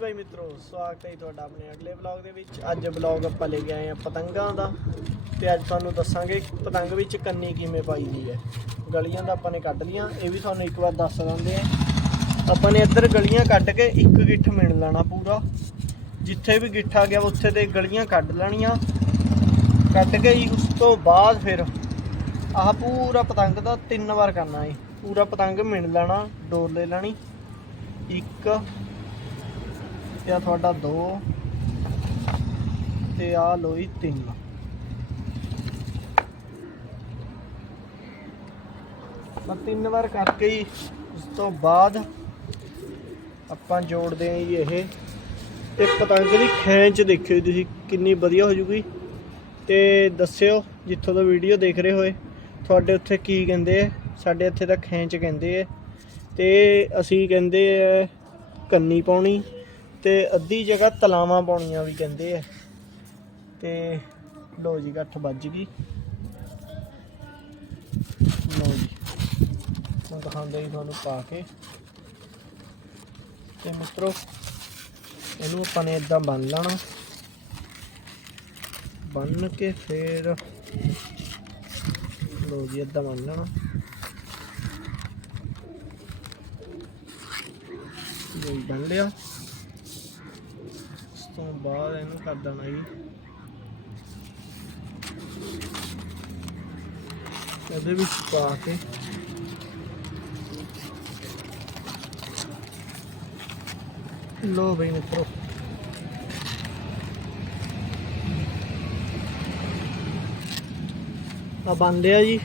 ਭਾਈ ਮਿੱਤਰੋ, ਸਵਾਗਤ ਹੈ ਜੀ ਤੁਹਾਡਾ ਆਪਣੇ ਅਗਲੇ ਵਲੌਗ ਦੇ ਵਿੱਚ। ਅੱਜ ਵਲੌਗ ਆਪਾਂ ਲੈ ਕੇ ਆਏ ਆ ਪਤੰਗਾਂ ਦਾ ਤੇ ਅੱਜ ਤੁਹਾਨੂੰ ਦੱਸਾਂਗੇ ਪਤੰਗ ਵਿੱਚ ਕੰਨੀ ਕਿਵੇਂ ਪਾਈ ਦੀ ਹੈ। ਗਲੀਆਂ ਦਾ ਆਪਾਂ ਨੇ ਕੱਢ ਲੀਆਂ, ਇਹ ਵੀ ਤੁਹਾਨੂੰ ਇੱਕ ਵਾਰ ਦੱਸ ਦਿੰਦੇ ਆ ਆਪਾਂ ਨੇ ਇੱਧਰ ਗਲੀਆਂ ਕੱਢ ਕੇ ਇੱਕ ਗਿੱਠ ਮਿਣ ਲੈਣਾ ਪੂਰਾ। ਜਿੱਥੇ ਵੀ ਗਿੱਠ ਆ ਗਿਆ, ਉੱਥੇ ਤੇ ਗਲੀਆਂ ਕੱਢ ਲੈਣੀਆਂ। ਕੱਢ ਕੇ ਜੀ, ਉਸ ਤੋਂ ਬਾਅਦ ਫਿਰ ਆਹ ਪੂਰਾ ਪਤੰਗ ਦਾ ਤਿੰਨ ਵਾਰ ਕਰਨਾ ਹੈ ਪੂਰਾ ਪਤੰਗ ਮਿਣ ਲੈਣਾ, ਡੋਰ ਲੈ ਲੈਣੀ। ਇੱਕ ਤੇ ਆ ਤੁਹਾਡਾ 2 ਤੇ ਆ ਲੋਈ 3 ਮੈਂ ਤਿੰਨ ਵਾਰ ਕਰਕੇ ਹੀ ਉਸ ਤੋਂ ਬਾਅਦ ਆਪਾਂ ਜੋੜਦੇ ਆਂ ਜੀ ਇਹ। ਤੇ ਪਤੰਗ ਦੀ ਖੈਂਚ ਦੇਖਿਓ ਜੀ ਤੁਸੀਂ, ਕਿੰਨੀ ਵਧੀਆ ਹੋ ਜੂਗੀ। ਤੇ ਦੱਸਿਓ ਜਿੱਥੋਂ ਦਾ ਵੀਡੀਓ ਦੇਖ ਰਹੇ ਹੋਏ, ਤੁਹਾਡੇ ਉੱਥੇ ਕੀ ਕਹਿੰਦੇ ਆ? ਸਾਡੇ ਇੱਥੇ ਤਾਂ ਖੈਂਚ ਕਹਿੰਦੇ ਆ। ਤੇ ਅਸੀਂ ਕਹਿੰਦੇ ਆ, ਕੰਨੀ ਪਾਉਣੀ। ਤੇ ਅੱਧੀ ਜਗ੍ਹਾ ਤਲਾਵਾਂ ਪਾਉਣੀਆਂ ਵੀ ਕਹਿੰਦੇ ਆ। ਤੇ ਲੋ ਜੀ, ਗੱਠ ਵੱਜ ਗਈ। ਲੋ ਜੀ ਮੈਂ ਦਿਖਾਉਂਦਾ ਜੀ ਤੁਹਾਨੂੰ ਪਾ ਕੇ। ਤੇ ਮਿੱਤਰੋ, ਇਹਨੂੰ ਆਪਾਂ ਨੇ ਇਦਾਂ ਬੰਨ ਲੈਣਾ। ਬੰਨ ਕੇ ਫਿਰ ਲੋ ਜੀ ਇਦਾਂ ਬੰਨ ਲੈਣਾ। ਲੋ ਬੰਨ ਲਿਆ। ਤੋਂ ਬਾਅਦ ਇਹਨੂੰ ਕਰ ਦੇਣਾ ਜੀ। ਇਹਦੇ ਵਿੱਚ ਪਾ ਕੇ। ਲੋ ਬਈ ਮਿੱਤਰੋ। ਆ ਬੰਦੇ ਆ ਜੀ।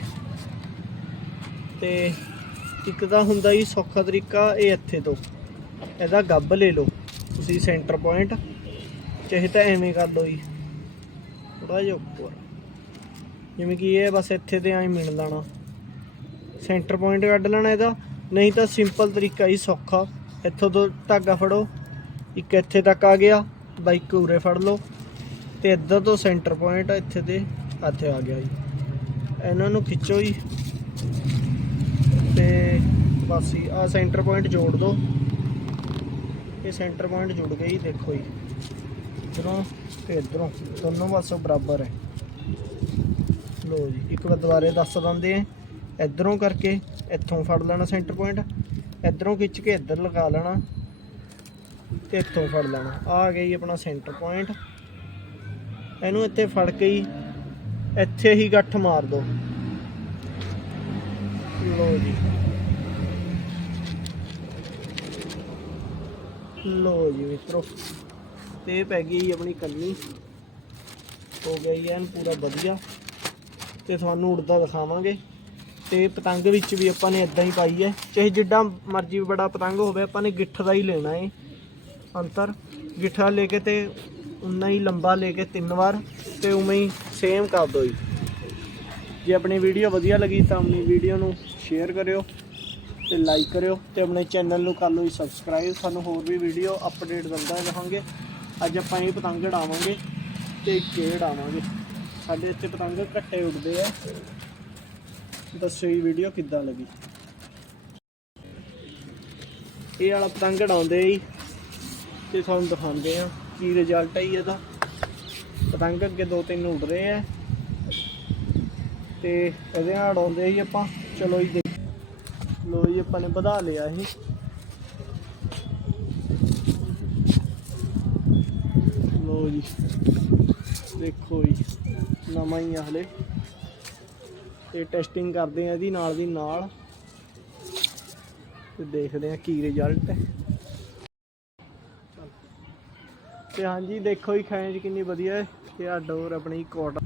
ਤੇ ਇੱਕ ਤਾਂ ਹੁੰਦਾ ਜੀ ਸੌਖਾ ਤਰੀਕਾ ਇਹ ਇੱਥੇ ਤੋਂ। ਇਹਦਾ ਗੱਬ ਲੈ ਲਓ। ਤੁਸੀਂ ਸੈਂਟਰ ਪੁਆਇੰਟ ਚਾਹੇ ਤਾਂ ਐਵੇਂ ਕਰ ਲਓ ਜੀ। ਥੋੜਾ ਜਿਹਾ ਉੱਪਰ। ਜਿਵੇਂ ਕਿ ਇਹ ਬਸ ਇੱਥੇ ਤੇ ਐਂ ਮਿਲ ਲੈਣਾ। ਸੈਂਟਰ ਪੁਆਇੰਟ ਕੱਢ ਲੈਣਾ ਇਹਦਾ। ਨਹੀਂ ਤਾਂ ਸਿੰਪਲ ਤਰੀਕਾ ਹੀ ਸੌਖਾ। ਇੱਥੋਂ ਤੋਂ ਧਾਗਾ ਫੜੋ। ਇੱਕ ਇੱਥੇ ਤੱਕ ਆ ਗਿਆ। ਬਾਈਕ ਉਰੇ ਫੜ ਲਓ। ਤੇ ਇੱਧਰ ਤੋਂ ਸੈਂਟਰ ਪੁਆਇੰਟ ਇੱਥੇ ਤੇ ਇੱਥੇ ਆ ਗਿਆ ਜੀ। ਇਹਨਾਂ ਨੂੰ ਖਿੱਚੋ ਜੀ। ਤੇ ਬਸ ਜੀ ਆ ਸੈਂਟਰ ਪੁਆਇੰਟ ਜੋੜ ਦਿਓ ਇਹ ਸੈਂਟਰ ਪੁਆਇੰਟ ਜੁੜ ਗਿਆ ਜੀ, ਦੇਖੋ ਜੀ। ਇਧਰੋਂ ਤੇ ਇਧਰੋਂ। ਦੋਨੋਂ ਪਾਸੋਂ ਬਰਾਬਰ ਹੈ। ਲੋ ਜੀ, ਇੱਕ ਵਾਰ ਦੁਬਾਰੇ ਦੱਸ ਦਿੰਦੇ ਆ ਇਧਰੋਂ ਕਰਕੇ ਇੱਥੋਂ ਫੜ ਲੈਣਾ ਸੈਂਟਰ ਪੁਆਇੰਟ ਇਧਰੋਂ ਖਿੱਚ ਕੇ ਇੱਧਰ ਲਗਾ ਲੈਣਾ। ਤੇ ਇੱਥੋਂ ਫੜ ਲੈਣਾ। ਆ ਗਿਆ ਜੀ ਆਪਣਾ ਸੈਂਟਰ ਪੁਆਇੰਟ ਇਹਨੂੰ ਇੱਥੇ ਫੜ ਕੇ ਹੀ ਇੱਥੇ ਹੀ ਗੱਠ ਮਾਰ ਦੋ। ਲੋ ਜੀ। ਲੋ ਜੀ ਮਿੱਤਰੋ। ਤੇ ਪੈ ਗਈ ਜੀ ਆਪਣੀ ਕੰਨੀ। ਹੋ ਗਿਆ ਐਨ ਪੂਰਾ ਵਧੀਆ। ਤੇ ਤੁਹਾਨੂੰ ਉੜਦਾ ਦਿਖਾਵਾਂਗੇ। ਤੇ ਪਤੰਗ ਵਿੱਚ ਵੀ ਆਪਾਂ ਨੇ ਇਦਾਂ ਹੀ ਪਾਈ ਹੈ। ਚਾਹੇ ਜਿੱਡਾ ਮਰਜ਼ੀ ਬੜਾ ਪਤੰਗ ਹੋਵੇ, ਆਪਾਂ ਨੇ ਗਿੱਠ ਦਾ ਹੀ ਲੈਣਾ ਹੈ ਅੰਤਰ ਗਿੱਠਾ ਲੈ ਕੇ ਤੇ ਉਨਾ ਹੀ ਲੰਬਾ ਲੈ ਕੇ ਤਿੰਨ ਵਾਰ ਤੇ ਉਵੇਂ ਹੀ ਸੇਮ ਕਰ ਦਿਓ ਜੀ। ਜੇ ਆਪਣੀ ਵੀਡੀਓ ਵਧੀਆ ਲੱਗੀ ਤਾਂ ਆਪਣੀ ਵੀਡੀਓ ਨੂੰ ਸ਼ੇਅਰ ਕਰਿਓ ਤੇ ਲਾਈਕ ਕਰਿਓ ਤੇ ਆਪਣੇ ਚੈਨਲ ਨੂੰ ਕਰ ਲਓ ਜੀ ਸਬਸਕ੍ਰਾਈਬ ਸਾਨੂੰ ਹੋਰ ਵੀ ਵੀਡੀਓ ਅਪਡੇਟ ਦਿੰਦਾ ਰਹਾਂਗੇ। ਅੱਜ ਆਪਾਂ ਇਹ ਪਤੰਗ ਉਡਾਵਾਂਗੇ ਤੇ ਕੇ ਉਡਾਵਾਂਗੇ ਸਾਡੇ ਇੱਥੇ ਪਤੰਗ ਘੱਟੇ ਉੱਡਦੇ ਆ। ਦੱਸੋ ਜੀ ਵੀਡੀਓ ਕਿੱਦਾਂ ਲੱਗੀ? ਇਹ ਵਾਲਾ ਪਤੰਗ ਉਡਾਉਂਦੇ ਜੀ। ਤੇ ਤੁਹਾਨੂੰ ਦਿਖਾਉਂਦੇ ਆ ਕੀ ਰਿਜ਼ਲਟ ਹੈ ਜੀ ਇਹਦਾ। ਪਤੰਗ ਅੱਗੇ ਦੋ ਤਿੰਨ ਉੱਡ ਰਹੇ ਆ। ਤੇ ਇਹਦੇ ਨਾਲ ਉਡਾਉਂਦੇ ਜੀ ਆਪਾਂ। ਚਲੋ ਜੀ ਦੇਖ। ਲੋ ਜੀ ਆਪਾਂ ਨੇ ਵਧਾ ਲਿਆ ਇਹ। ਲੋ ਜੀ। ਦੇਖੋ ਜੀ, ਨਵਾਂ ਹੀ ਆ ਹਲੇ। ਤੇ ਟੈਸਟਿੰਗ ਕਰਦੇ ਆ ਇਹਦੀ ਨਾਲ ਦੀ ਨਾਲ। ਤੇ ਦੇਖਦੇ ਆ ਕੀ ਰਿਜ਼ਲਟ ਹੈ। ਤੇ ਹਾਂਜੀ, ਦੇਖੋ ਜੀ ਖੈਂਚ ਕਿੰਨੀ ਵਧੀਆ ਹੈ। ਤੇ ਆ ਡੋਰ ਆਪਣੀ ਕੋਟ